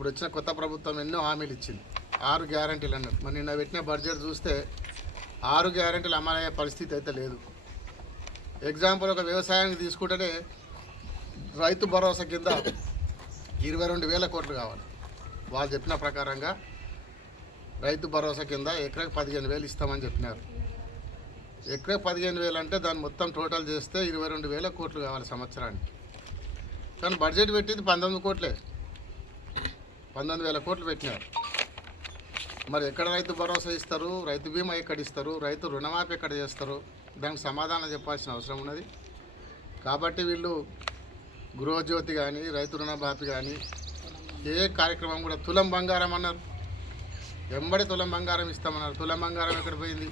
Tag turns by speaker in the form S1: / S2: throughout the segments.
S1: ఇప్పుడు వచ్చిన కొత్త ప్రభుత్వం ఎన్నో హామీలు ఇచ్చింది ఆరు గ్యారంటీలు అన్నారు మరి నిన్న పెట్టిన బడ్జెట్ చూస్తే ఆరు గ్యారంటీలు అమలయ్యే పరిస్థితి అయితే లేదు. ఎగ్జాంపుల్ ఒక వ్యవసాయానికి తీసుకుంటేనే రైతు భరోసా కింద ఇరవై రెండు వేల కోట్లు కావాలి. వాళ్ళు చెప్పిన ప్రకారంగా రైతు భరోసా కింద ఎకరాకి పదిహేను వేలు ఇస్తామని చెప్పినారు. ఎకరా పదిహేను వేలు అంటే దాన్ని మొత్తం టోటల్ చేస్తే ఇరవై రెండు వేల కోట్లు కావాలి సంవత్సరానికి. కానీ బడ్జెట్ పెట్టింది పంతొమ్మిది కోట్లే. పంతొమ్మిది వేల కోట్లు పెట్టినారు. మరి ఎక్కడ రైతు భరోసా ఇస్తారు? రైతు బీమా ఎక్కడ ఇస్తారు? రైతు రుణమాఫీ ఎక్కడ చేస్తారు? దానికి సమాధానం చెప్పాల్సిన అవసరం ఉన్నది. కాబట్టి వీళ్ళు గృహజ్యోతి కానీ రైతు రుణమాఫీ కానీ ఏ కార్యక్రమం కూడా తులం బంగారం అన్నారు. ఎంబడి తులం బంగారం ఇస్తామన్నారు. తులం బంగారం ఎక్కడ పోయింది?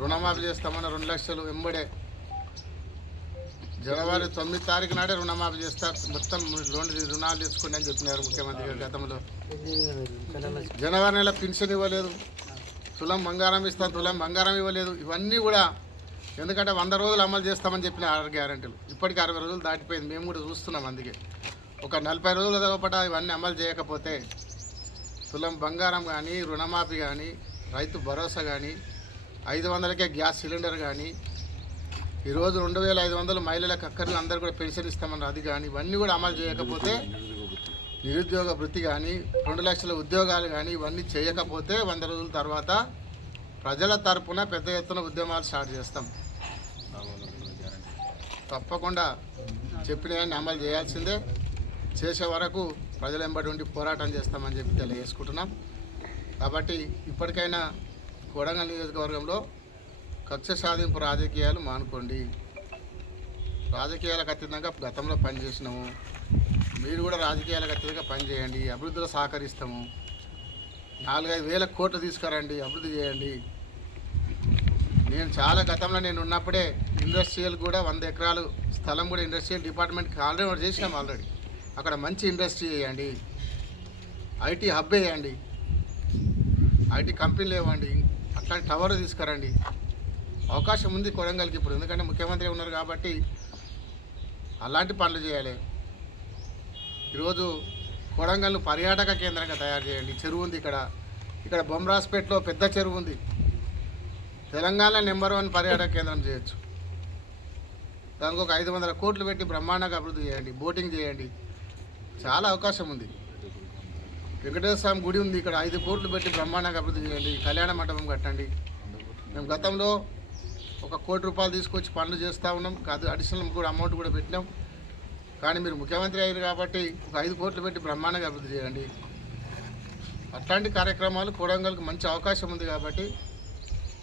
S1: రుణమాఫీ చేస్తామన్నారు రెండు లక్షలు ఎంబడే. జనవరి తొమ్మిది తారీఖు నాడే రుణమాఫీ చేస్తారు. మొత్తం లోన్ రుణాలు తీసుకోండి అని చెప్పినారు ముఖ్యమంత్రి గారు గతంలో. జనవరి నెల పెన్షన్ ఇవ్వలేదు. తులం బంగారం ఇస్తాం తులం బంగారం ఇవ్వలేదు. ఇవన్నీ కూడా ఎందుకంటే వంద రోజులు అమలు చేస్తామని చెప్పిన ఆరు గ్యారంటీలు. ఇప్పటికి అరవై రోజులు దాటిపోయింది. మేము కూడా చూస్తున్నాం అందుకే. ఒక నలభై రోజుల లోపల ఇవన్నీ అమలు చేయకపోతే తులం బంగారం కానీ రుణమాఫీ కానీ రైతు భరోసా కానీ ఐదు వందలకే గ్యాస్ సిలిండర్ కానీ ఈరోజు రెండు వేల ఐదు వందలు మహిళలకు అక్కర్లు అందరూ కూడా పెన్షన్ ఇస్తామన్నారు. అది కానీ ఇవన్నీ కూడా అమలు చేయకపోతే నిరుద్యోగ వృత్తి కానీ రెండు లక్షల ఉద్యోగాలు కానీ ఇవన్నీ చేయకపోతే వంద రోజుల తర్వాత ప్రజల తరపున పెద్ద ఎత్తున ఉద్యమాలు స్టార్ట్ చేస్తాం. తప్పకుండా చెప్పినవన్నీ అమలు చేయాల్సిందే. చేసే వరకు ప్రజల వెంబడి ఉండి పోరాటం చేస్తామని చెప్పి తెలియజేసుకుంటున్నాం. కాబట్టి ఇప్పటికైనా కొడంగల్ నియోజకవర్గంలో కక్ష సాధింపు రాజకీయాలు మానుకోండి. రాజకీయాలకు అతీతంగా గతంలో పనిచేసినాము. మీరు కూడా రాజకీయాలకు అతీతంగా పనిచేయండి. అభివృద్ధిలో సహకరిస్తాము. నాలుగైదు వేల కోట్లు తీసుకురండి. అభివృద్ధి చేయండి. నేను చాలా గతంలో నేను ఉన్నప్పుడే ఇండస్ట్రియల్ కూడా వంద ఎకరాలు స్థలం కూడా ఇండస్ట్రియల్ డిపార్ట్మెంట్కి ఆల్రెడీ చేసినాం ఆల్రెడీ. అక్కడ మంచి ఇండస్ట్రీ వేయండి ఐటీ హబ్ వేయండి. ఐటీ కంపెనీలు ఇవ్వండి అట్లాంటి టవర్ తీసుకురండి. అవకాశం ఉంది కొడంగల్కి ఇప్పుడు. ఎందుకంటే ముఖ్యమంత్రి ఉన్నారు కాబట్టి అలాంటి పనులు చేయాలి. ఈరోజు కొడంగల్ను పర్యాటక కేంద్రంగా తయారు చేయండి. చెరువు ఉంది ఇక్కడ. ఇక్కడ బొమ్రాస్పేటలో పెద్ద చెరువు ఉంది. తెలంగాణ నెంబర్ వన్ పర్యాటక కేంద్రం చేయొచ్చు. దానికి ఒక ఐదు వందల కోట్లు పెట్టి బ్రహ్మాండంగా అభివృద్ధి చేయండి. బోటింగ్ చేయండి. చాలా అవకాశం ఉంది. వెంకటేశ్వర స్వామి గుడి ఉంది ఇక్కడ. ఐదు కోట్లు పెట్టి బ్రహ్మాండంగా అభివృద్ధి చేయండి. కళ్యాణ మండపం కట్టండి. మేము గతంలో ఒక కోటి రూపాయలు తీసుకొచ్చి పనులు చేస్తూ ఉన్నాం. కాదు అడిషనల్ కూడా అమౌంట్ కూడా పెట్టినాం. కానీ మీరు ముఖ్యమంత్రి అయ్యారు కాబట్టి ఒక ఐదు కోట్లు పెట్టి బ్రహ్మాండంగా అభివృద్ధి చేయండి. అట్లాంటి కార్యక్రమాలు కొడంగల్కి మంచి అవకాశం ఉంది కాబట్టి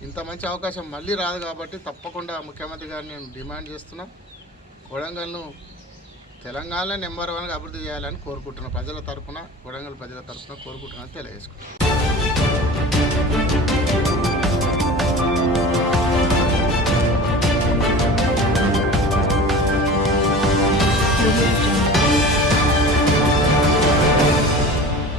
S1: ఇంత మంచి అవకాశం మళ్ళీ రాదు కాబట్టి తప్పకుండా ముఖ్యమంత్రి గారిని నేను డిమాండ్ చేస్తున్నా. కొడంగల్ను తెలంగాణ నెంబర్ వన్గా అభివృద్ధి చేయాలని కోరుకుంటున్నాను ప్రజల తరఫున కొడంగల్ ప్రజల తరఫున కోరుకుంటున్నాను తెలియజేసుకుంటున్నాను